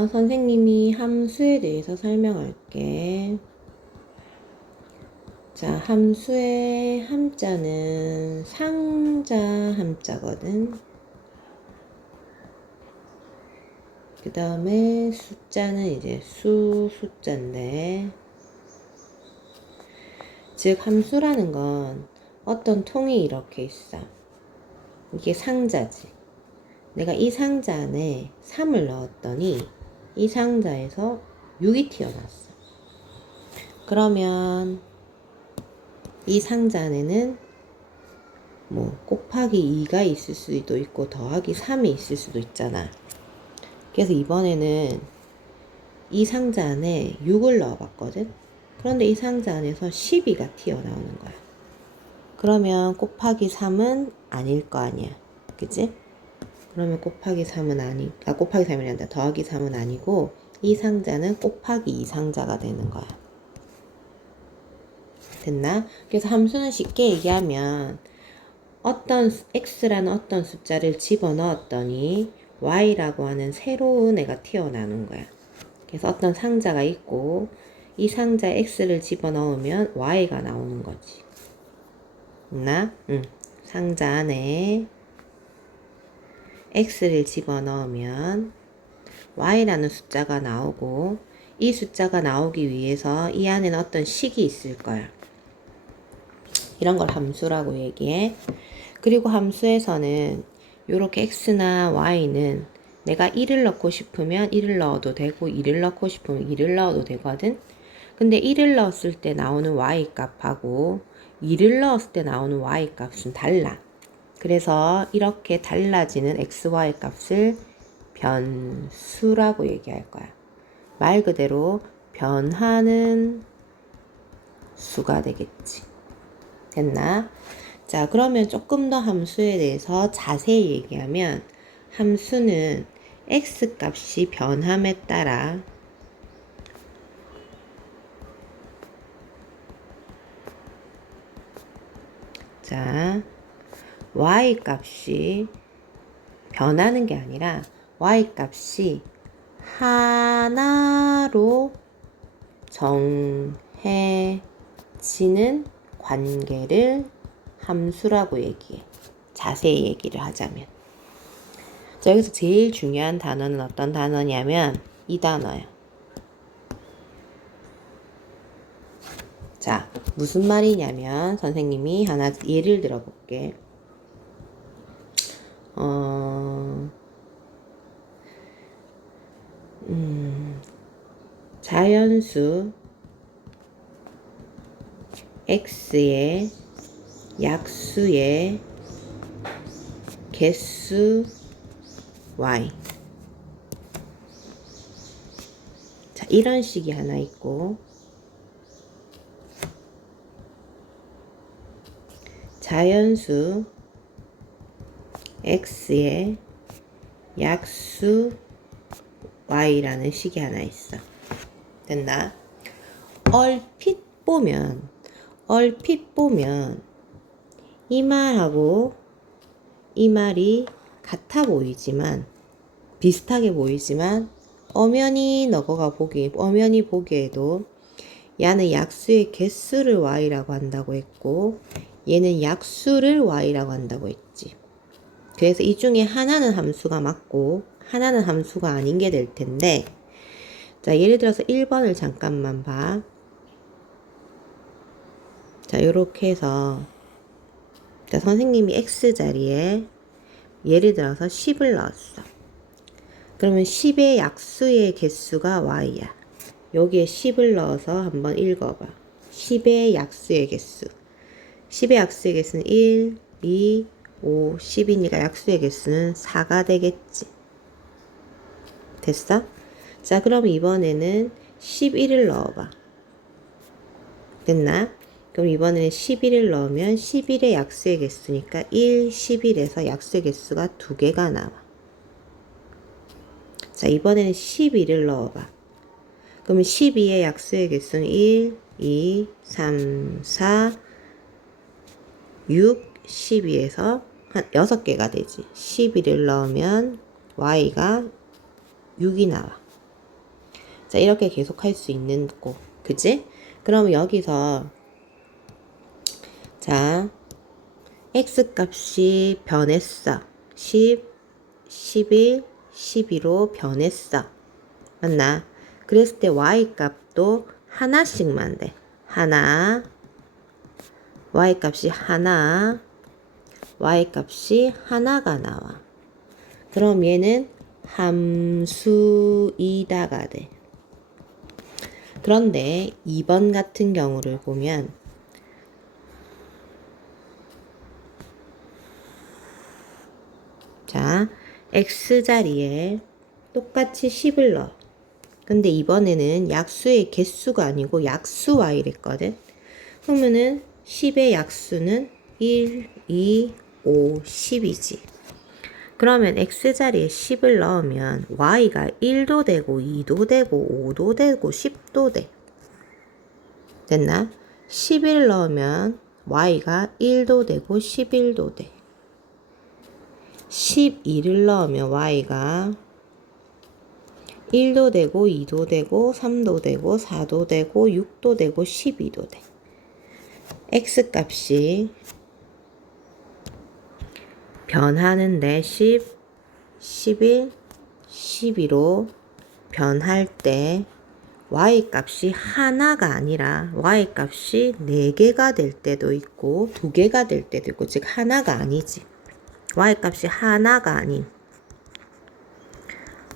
자, 선생님이 함수에 대해서 설명할게. 자, 함수의 함자는 상자 함자거든. 그 다음에 숫자는 이제 숫자인데, 즉 함수라는 건 어떤 통이 이렇게 있어. 이게 상자지. 내가 이 상자 안에 3을 넣었더니 이 상자에서 6이 튀어나왔어. 그러면 이 상자 안에는 뭐 곱하기 2가 있을 수도 있고 더하기 3이 있을 수도 있잖아. 그래서 이번에는 이 상자 안에 6을 넣어봤거든. 그런데 이 상자 안에서 12가 튀어나오는 거야. 그러면 곱하기 3은 아닐 거 아니야. 그치? 그러면 곱하기 3은 곱하기 3이 아니라 더하기 3은 아니고 이 상자는 곱하기 2 상자가 되는 거야. 됐나? 그래서 함수는 쉽게 얘기하면 x라는 어떤 숫자를 집어넣었더니 y라고 하는 새로운 애가 튀어나오는 거야. 그래서 어떤 상자가 있고 이 상자에 x를 집어넣으면 y가 나오는 거지. 됐나? 응. 상자 안에 x를 집어넣으면 y라는 숫자가 나오고 이 숫자가 나오기 위해서 이 안에는 어떤 식이 있을 거야. 이런 걸 함수라고 얘기해. 그리고 함수에서는 이렇게 x나 y는 내가 1을 넣고 싶으면 1을 넣어도 되고 2를 넣고 싶으면 2를 넣어도 되거든. 근데 1을 넣었을 때 나오는 y 값하고 2를 넣었을 때 나오는 y 값은 달라. 그래서 이렇게 달라지는 x, y 값을 변수라고 얘기할 거야. 말 그대로 변하는 수가 되겠지. 됐나? 자, 그러면 조금 더 함수에 대해서 자세히 얘기하면 함수는 x 값이 변함에 따라 자, y 값이 변하는 게 아니라 y 값이 하나로 정해지는 관계를 함수라고 얘기해. 자세히 얘기를 하자면. 자, 여기서 제일 중요한 단어는 어떤 단어냐면 이 단어야. 자, 무슨 말이냐면 선생님이 하나 예를 들어볼게. 자연수 x의 약수의 개수 y. 자, 이런 식이 하나 있고 자연수 x의 약수 y라는 식이 하나 있어. 됐나? 얼핏 보면 이 말하고 이 말이 같아 보이지만 비슷하게 보이지만 엄연히 보기에도 얘는 약수의 개수를 y라고 한다고 했고 얘는 약수를 y라고 한다고 했지. 그래서 이 중에 하나는 함수가 맞고 하나는 함수가 아닌 게 될 텐데, 자, 예를 들어서 1번을 잠깐만 봐. 자, 요렇게 해서 자, 선생님이 x 자리에 예를 들어서 10을 넣었어. 그러면 10의 약수의 개수가 y야. 여기에 10을 넣어서 한번 읽어봐. 10의 약수의 개수. 10의 약수의 개수는 1, 2, 5, 10이니까 약수의 개수는 4가 되겠지. 됐어? 자, 그럼 이번에는 11을 넣어봐. 됐나? 그럼 이번에는 11을 넣으면 11의 약수의 개수니까 1, 11에서 약수의 개수가 2개가 나와. 자, 이번에는 12를 넣어봐. 그러면 12의 약수의 개수는 1, 2, 3, 4, 6, 12에서 한 6개가 되지. 12를 넣으면 y가 6이 나와. 자, 이렇게 계속 할 수 있는 거. 그치? 그럼 여기서 자, x 값이 변했어. 10, 11, 12로 변했어. 맞나? 그랬을 때 y 값도 하나씩만 돼. 하나, y 값이 하나, y 값이 하나가 나와. 그럼 얘는 함수이다가 돼. 그런데 2번 같은 경우를 보면 자, x자리에 똑같이 10을 넣어. 근데 이번에는 약수의 개수가 아니고 약수 y랬거든. 그러면은 10의 약수는 1, 2, 5, 10이지. 그러면 x자리에 10을 넣으면 y가 1도 되고 2도 되고 5도 되고 10도 돼. 됐나? 11 넣으면 y가 1도 되고 11도 돼. 12를 넣으면 y가 1도 되고 2도 되고 3도 되고 4도 되고 6도 되고 12도 돼. x 값이 변하는데 10, 11, 12로 변할 때 y 값이 하나가 아니라 y 값이 4개가 될 때도 있고 2개가 될 때도 있고, 즉 하나가 아니지. y 값이 하나가 아닌,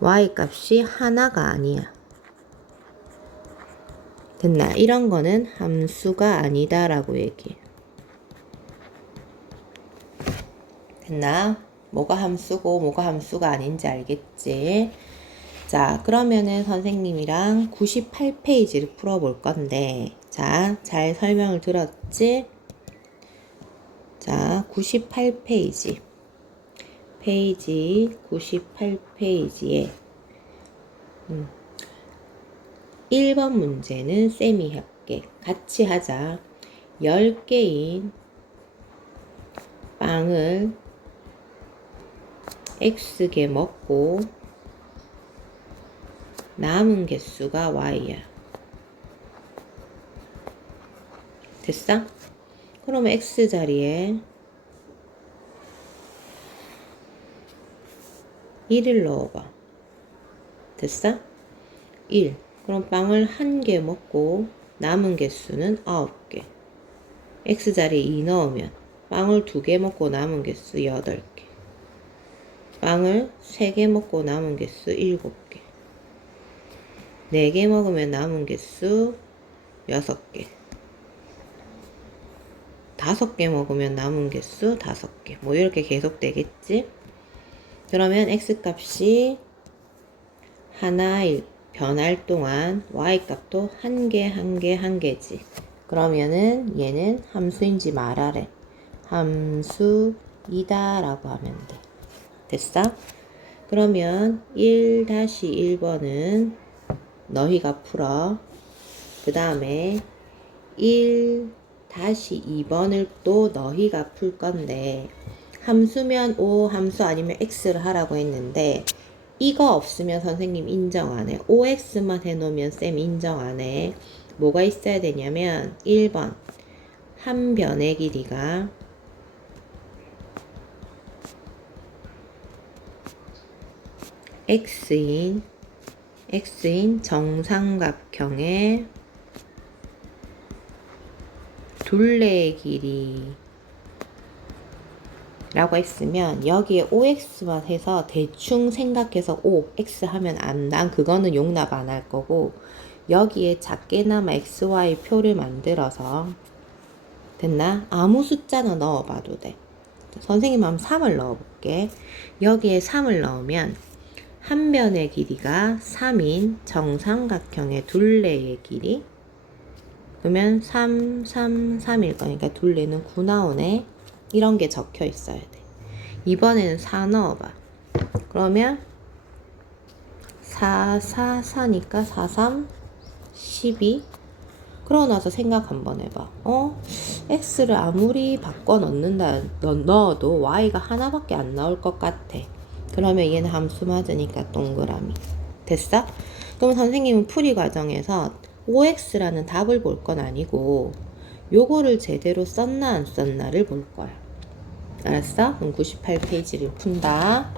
y 값이 하나가 아니야. 됐나? 이런 거는 함수가 아니다 라고 얘기해. 됐나? 뭐가 함수고 뭐가 함수가 아닌지 알겠지? 자, 그러면은 선생님이랑 98페이지를 풀어볼 건데, 자, 잘 설명을 들었지? 자, 98페이지. 페이지 98페이지에 1번 문제는 쌤이 할게. 같이 하자. 10개인 빵을 X개 먹고 남은 개수가 Y야. 됐어? 그러면 X자리에 1을 넣어봐. 됐어? 1. 그럼 빵을 1개 먹고 남은 개수는 9개. X자리에 2 넣으면 빵을 2개 먹고 남은 개수 8개. 빵을 3개 먹고 남은 개수 7개. 4개 먹으면 남은 개수 6개. 5개 먹으면 남은 개수 5개. 뭐 이렇게 계속 되겠지? 그러면 x값이 하나 변할 동안 y값도 1개, 1개, 1개지. 그러면은 얘는 함수인지 말하래. 함수이다 라고 하면 돼. 됐어? 그러면 1-1번은 너희가 풀어. 그 다음에 1-2번을 또 너희가 풀 건데, 함수면 O, 함수 아니면 X를 하라고 했는데 이거 없으면 선생님 인정 안 해. OX만 해놓으면 쌤 인정 안 해. 뭐가 있어야 되냐면 1번 한 변의 길이가 X인 정삼각형의 둘레의 길이 라고 했으면 여기에 OX만 해서 대충 생각해서 OX 하면 난 그거는 용납 안 할 거고, 여기에 작게나마 XY 표를 만들어서 됐나? 아무 숫자나 넣어봐도 돼. 선생님 한번 3을 넣어볼게. 여기에 3을 넣으면 한 변의 길이가 3인 정삼각형의 둘레의 길이, 그러면 3, 3, 3일 거니까 둘레는 9 나오네. 이런 게 적혀 있어야 돼. 이번에는 4 넣어봐. 그러면 4, 4, 4니까 4, 3, 12. 그러고 나서 생각 한번 해봐. X를 아무리 바꿔 넣어도 Y가 하나밖에 안 나올 것 같아. 그러면 얘는 함수 맞으니까 동그라미. 됐어? 그럼 선생님은 풀이 과정에서 OX라는 답을 볼 건 아니고 요거를 제대로 썼나 안 썼나를 볼 거야. 알았어? 그럼 98페이지를 푼다.